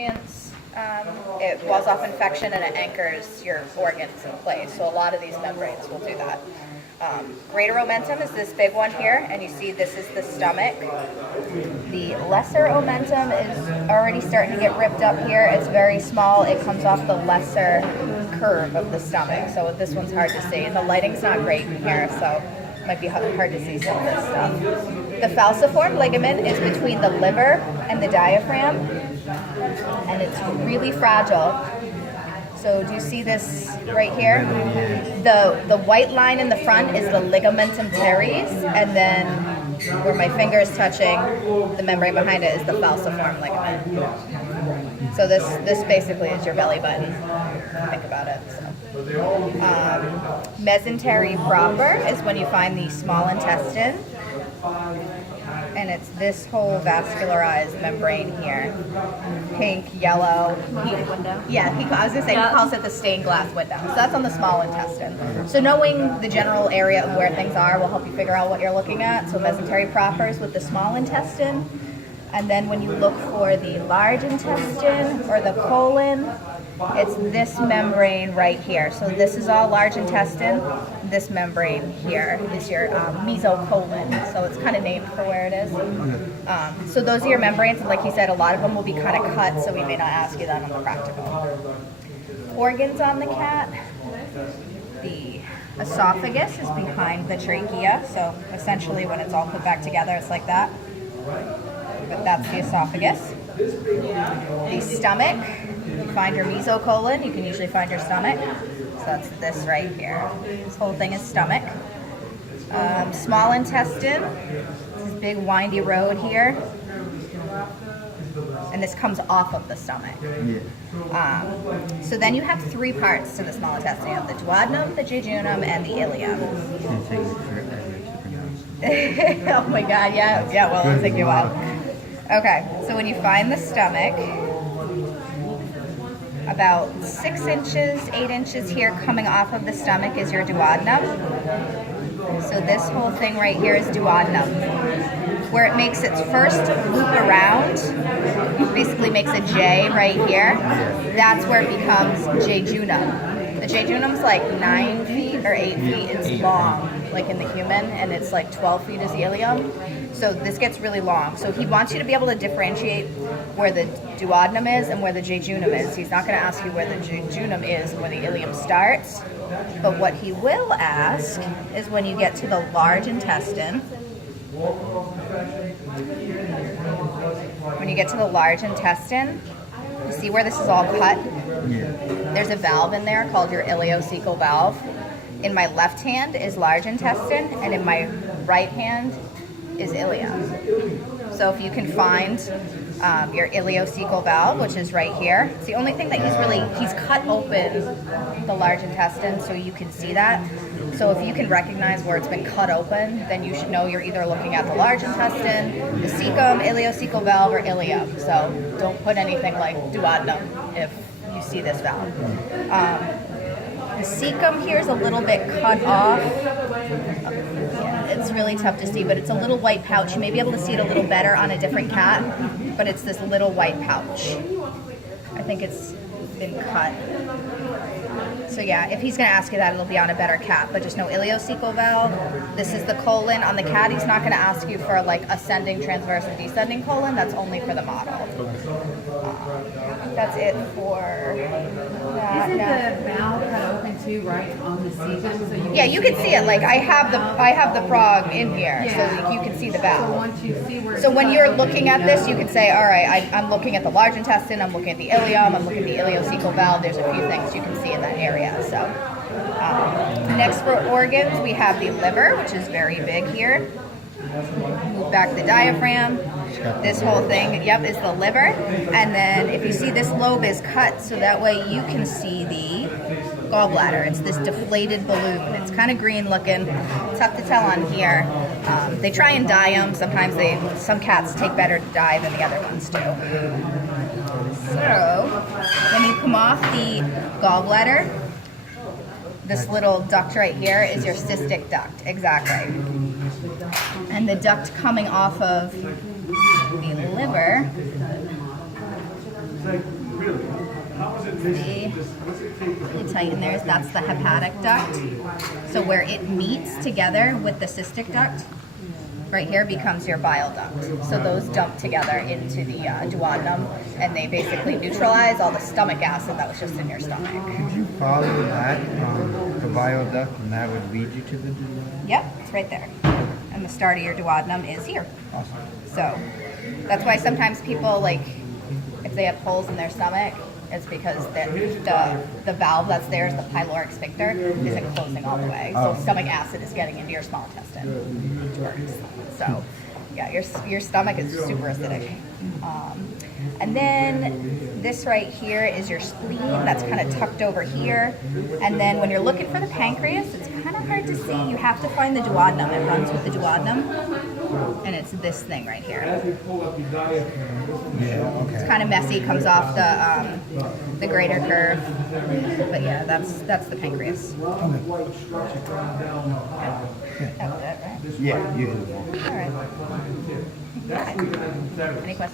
It walls off infection and it anchors your organs in place. So a lot of these membranes will do that. Greater omentum is this big one here, and you see this is the stomach. The lesser omentum is already starting to get ripped up here. It's very small. It comes off the lesser curve of the stomach. So this one's hard to see. And the lighting's not great in here, so it might be hard to see some of this stuff. The falciform ligament is between the liver and the diaphragm, and it's really fragile. So do you see this right here? The white line in the front is the ligamentum teres, and then where my finger is touching, the membrane behind it is the falciform ligament. So this basically is your belly button. Think about it. So. Mesentery proper is when you find the small intestine. And it's this whole vascularized membrane here. Pink, yellow. Yeah, I was going to say, he calls it the stained glass window. So that's on the small intestine. So knowing the general area of where things are will help you figure out what you're looking at. So mesentery proper is with the small intestine. And then when you look for the large intestine or the colon, it's this membrane right here. So this is all large intestine. This membrane here is your mesocolon. So it's kind of named for where it is. So those are your membranes. And like you said, a lot of them will be kind of cut, so we may not ask you that on the practical. Organs on the cat. The esophagus is behind the trachea. So essentially when it's all put back together, it's like that. But that's the esophagus. The stomach. You find your mesocolon, you can usually find your stomach. So that's this right here. This whole thing is stomach. Small intestine, this big windy road here. And this comes off of the stomach. So then you have three parts to the small intestine. You have the duodenum, the jejunum, and the ileum. Oh my god, yeah, well, it'll take you a while. Okay, so when you find the stomach, about 6 inches, 8 inches here coming off of the stomach is your duodenum. So this whole thing right here is duodenum. Where it makes its first loop around, basically makes a J right here, that's where it becomes jejunum. The jejunum's like 9 feet or 8 feet, it's long, like in the human, and it's like 12 feet is the ileum. So this gets really long. So he wants you to be able to differentiate where the duodenum is and where the jejunum is. He's not going to ask you where the jejunum is and where the ileum starts. But what he will ask is when you get to the large intestine. When you get to the large intestine, you see where this is all cut? There's a valve in there called your ileocecal valve. In my left hand is large intestine, and in my right hand is ileum. So if you can find your ileocecal valve, which is right here, it's the only thing that he's cut open the large intestine so you can see that. So if you can recognize where it's been cut open, then you should know you're either looking at the large intestine, the cecum, ileocecal valve, or ileum. So don't put anything like duodenum if you see this valve. The cecum here is a little bit cut off. It's really tough to see, but it's a little white pouch. You may be able to see it a little better on a different cat, but it's this little white pouch. I think it's been cut. So yeah, if he's going to ask you that, it'll be on a better cat, but just no ileocecal valve. This is the colon. On the cat, he's not going to ask you for like ascending, transverse, and descending colon. That's only for the model. That's it for that. Isn't the valve cut open too, right on the cecum? So you can see it. Like I have the prog in here, so you can see the valve. So once you see where. So when you're looking at this, you can say, all right, I'm looking at the large intestine, I'm looking at the ileum, I'm looking at the ileocecal valve. There's a few things you can see in that area. So next for organs, we have the liver, which is very big here. Move back the diaphragm. This whole thing, is the liver. And then if you see this lobe is cut, so that way you can see the gallbladder. It's this deflated balloon. It's kind of green looking. Tough to tell on here. They try and dye them. Sometimes some cats take better to dye than the other ones do. So when you come off the gallbladder, this little duct right here is your cystic duct. Exactly. And the duct coming off of the liver really tight in there, that's the hepatic duct. So where it meets together with the cystic duct, right here becomes your bile duct. So those dump together into the duodenum, and they basically neutralize all the stomach acid that was just in your stomach. Could you follow that, the bile duct, and that would lead you to the duodenum? Yep, it's right there. And the start of your duodenum is here. Awesome. So that's why sometimes people, like, if they have holes in their stomach, it's because the valve that's there, the pyloric sphincter, isn't closing all the way. So stomach acid is getting into your small intestine. So yeah, your stomach is super acidic. And then this right here is your spleen, that's kind of tucked over here. And then when you're looking for the pancreas, it's kind of hard to see. You have to find the duodenum. It runs with the duodenum. And it's this thing right here. Yeah, okay. It's kind of messy, comes off the greater curve. But yeah, that's the pancreas. That was it, right? Yeah, you can. All right. Got it. Any questions?